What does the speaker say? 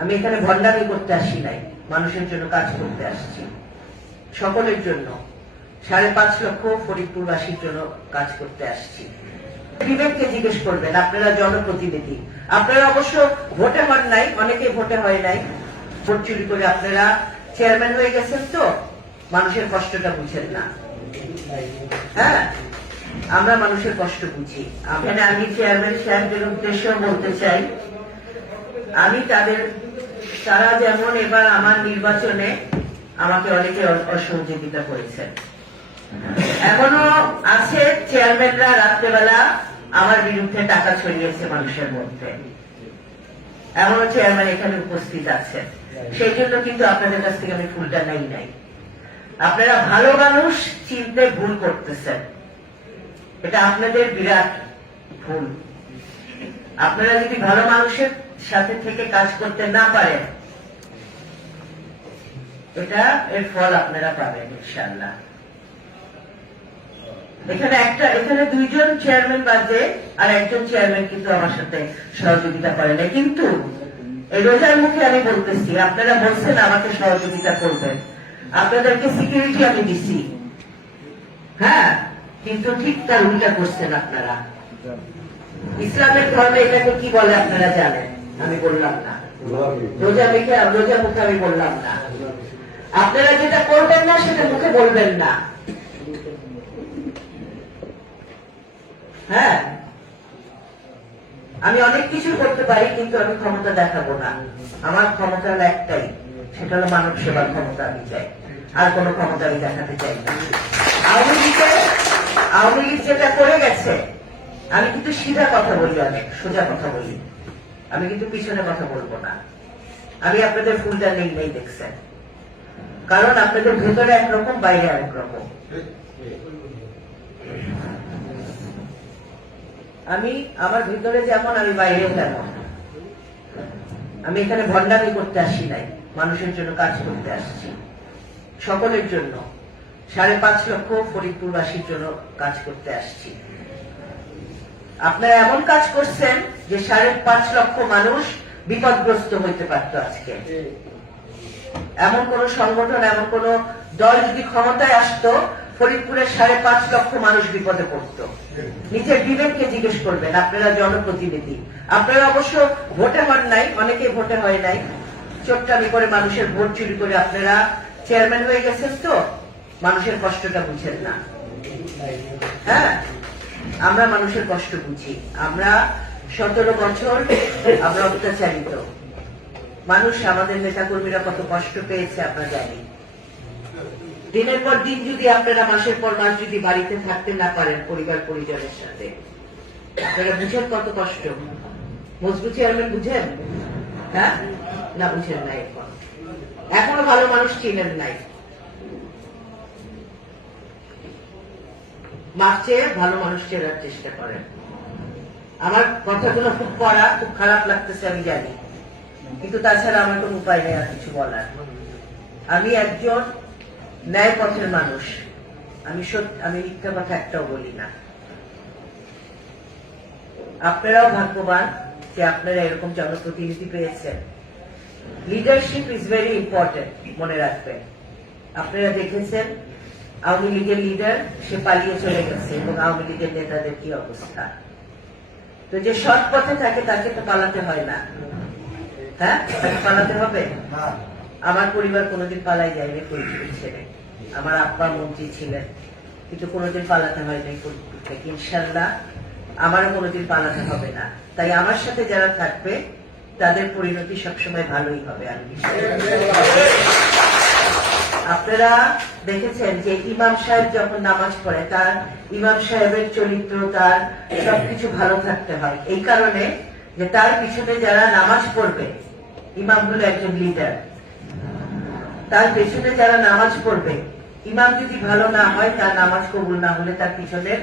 আমি এখানে ভণ্ডামি করতে আসি নাই, মানুষের জন্য কাজ করতে আসছি, সকলের জন্য। 5.5 লক্ষ ফরিদপুরবাসীর জন্য কাজ করতে আসছি। বিবেককে জিজ্ঞেস করবেন, আপনারা জনপ্রতিনিধি, আপনারা অবশ্য ভোটে হন নাই, অনেকে ভোটে হয় নাই, ভোট চুরি করে আপনারা চেয়ারম্যান হয়ে গেছেন, তো মানুষের কষ্টটা বুঝেন না। হ্যাঁ, আমরা মানুষের কষ্ট বুঝি। আমি চেয়ারম্যান সাহেবদের উদ্দেশ্যে বলতে চাই, আমি তারা যেমন এবার আমার নির্বাচনে আমাকে অনেকে অসহযোগিতা করেছেন, এখনো আছে চেয়ারম্যানরা রাত্রেবেলা আমার বিরুদ্ধে টাকা ছড়িয়েছে মানুষের মধ্যে, এমনও চেয়ারম্যান এখানে উপস্থিত আছে। সেই জন্য কিন্তু আপনাদের কাছ থেকে আমি ফুলটা নাই। আপনারা ভালো মানুষ চিনতে ভুল করতেছেন, এটা আপনাদের বিরাট ভুল। আপনারা যদি ভালো মানুষের সাথে থেকে কাজ করতে না পারেন, এর ফল আপনারা পাবেন ইনশাআল্লাহ। এখানে 2 জন চেয়ারম্যান বাদে আর একজন চেয়ারম্যান কিন্তু আমার সাথে সহযোগিতা করে না, কিন্তু এই রোজার মুখে আমি বলতেছি, আপনারা বলছেন আমাকে সহযোগিতা করবেন, আপনাদেরকে সিকিউরিটি আমি দিছি, হ্যাঁ, কিন্তু ঠিক তার উল্টা করছেন আপনারা। ইসলামের ধর্মে এটাকে কি বলে আপনারা জানেন, আমি বললাম না। রোজা মুখে আমি বললাম না। আপনারা যেটা করবেন না সেটা মুখে বলবেন না। হ্যাঁ, আমি অনেক কিছু করতে পারি, কিন্তু আমি ক্ষমতা দেখাবো না। আমার ক্ষমতা হলো একটাই, সেটা হলো মানব সেবার ক্ষমতা আমি চাই, আর কোনো ক্ষমতা আমি দেখাতে চাই না। আওয়ামী লীগ যেটা করে গেছে, আমি কিন্তু সিধা কথা বলি, অনেক সোজা কথা বলি, আমি কিন্তু পিছনে কথা বলবো না। আমি আপনাদের ফুলটা নেই দেখছেন, কারণ আপনাদের ভেতরে একরকম, বাইরে আরেক রকম। আমার ভিতরে যেমন, আমি বাইরেও তেমন। আমি এখানে ভণ্ডামি করতে আসি নাই, মানুষের জন্য কাজ করতে আসছি, সকলের জন্য। 5.5 লক্ষ ফরিদপুরবাসীর জন্য কাজ করতে আসছি। আপনারা এমন কাজ করছেন যে 5.5 লক্ষ মানুষ বিপদগ্রস্ত হইতে পারত আজকে। এমন কোন সংগঠন, এমন কোন দল যদি ক্ষমতায় আসতো, ফরিদপুরের 5.5 লক্ষ মানুষ বিপদে পড়ত। নিজের বিবেককে জিজ্ঞেস করবেন, আপনারা জনপ্রতিনিধি, আপনারা অবশ্য ভোটে হন নাই, অনেকে ভোটে হয় নাই, চোট্টামি করে মানুষের ভোট চুরি করে আপনারা চেয়ারম্যান হয়ে গেছেন, তো মানুষের কষ্টটা বুঝেন না। হ্যাঁ, আমরা মানুষের কষ্ট বুঝি। আমরা 17 বছর আমরা অত্যাচারিত মানুষ, আমাদের নেতাকর্মীরা কত কষ্ট পেয়েছে আমরা জানি। দিনের পর দিন যদি আপনারা মাসের পর মাস যদি বাড়িতে থাকতে না পারেন পরিবার পরিজনের সাথে, আপনারা বুঝেন কত কষ্ট। মজবুত চেয়ারম্যান বুঝেন? হ্যাঁ, না বুঝেন নাই, এখনো ভালো মানুষ চিনেন নাই। মাপ চেয়ে ভালো মানুষ চেনার চেষ্টা করেন। আমার কথাগুলো খুব কড়া, খুব খারাপ লাগতেছে আমি জানি, কিন্তু তাছাড়া আমার কোন উপায় নেই আর কিছু বলার। আমি একজন ন্যায় পথের মানুষ, আমি মিথ্যা কথা একটাও বলি না। আপনারাও ভাগ্যবান যে আপনারা এরকম জনপ্রতিনিধি পেয়েছেন। লিডারশিপ ইজ ভেরি ইম্পর্টেন্ট, মনে রাখবেন। আপনারা দেখেছেন আওয়ামী লীগের লিডার, সে পালিয়ে চলে গেছে, এবং আওয়ামী লীগের নেতাদের কি অবস্থা। তো যে সৎ পথে থাকে তাকে তো পালাতে হয় না, হ্যাঁ, তাকে পালাতে হবে। আমার পরিবার কোনোদিন পালাই যায়নি ফরিদপুর ছেড়ে। আমার আব্বা মন্ত্রী ছিলেন, কিন্তু কোনোদিন পালাতে হয় নাই ফরিদপুর থেকে। ইনশাল্লাহ আমারও কোনোদিন পালাতে হবে না। তাই আমার সাথে যারা থাকবে তাদের পরিণতি সবসময় ভালোই হবে। আপনারা দেখেছেন যে ইমাম সাহেব যখন নামাজ পড়ে, তার ইমাম সাহেবের চরিত্র, তার সবকিছু ভালো থাকতে হয়, এই কারণে যে তার পিছনে যারা নামাজ পড়বে, ইমাম হলো একজন লিডার, তার পেছনে যারা নামাজ পড়বে, ইমাম যদি ভালো না হয়, তার নামাজ কবুল না হলে তার পিছনের